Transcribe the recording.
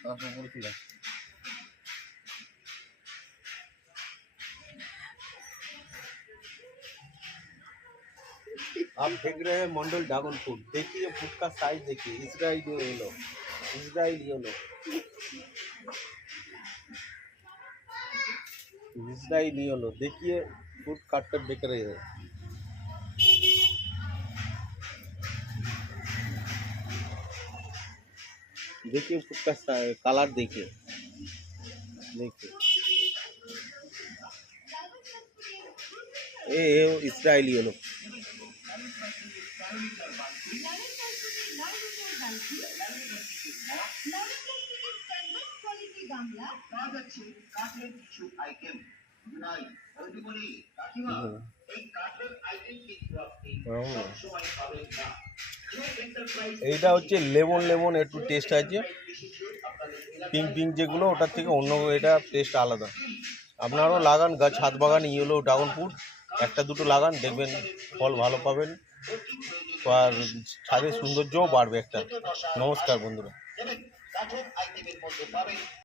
आप देख रहे हैं मंडल ड्रैगन फ्रूट। देखिए फ्रूट का साइज देखिए, Israel yellow, Israel yellow, Israel yellow. देखिए फ्रूट काट कर देख रहे हैं। देखिए फ्रूट का कलर देखिए, देखिए ये इजराइल येलो। এইটা হচ্ছে লেমন লেমন, একটু টেস্ট আছে। পিঙ্ক পিঙ্ক যেগুলো ওটার থেকে অন্য এটা টেস্ট আলাদা। আপনারাও লাগান গাছ, ছাদ বাগান ইয়েলো ড্রাগন ফ্রুট একটা দুটো লাগান, দেখবেন ফল ভালো পাবেন আর ছাদের সৌন্দর্যও বাড়বে একটা। নমস্কার বন্ধুরা।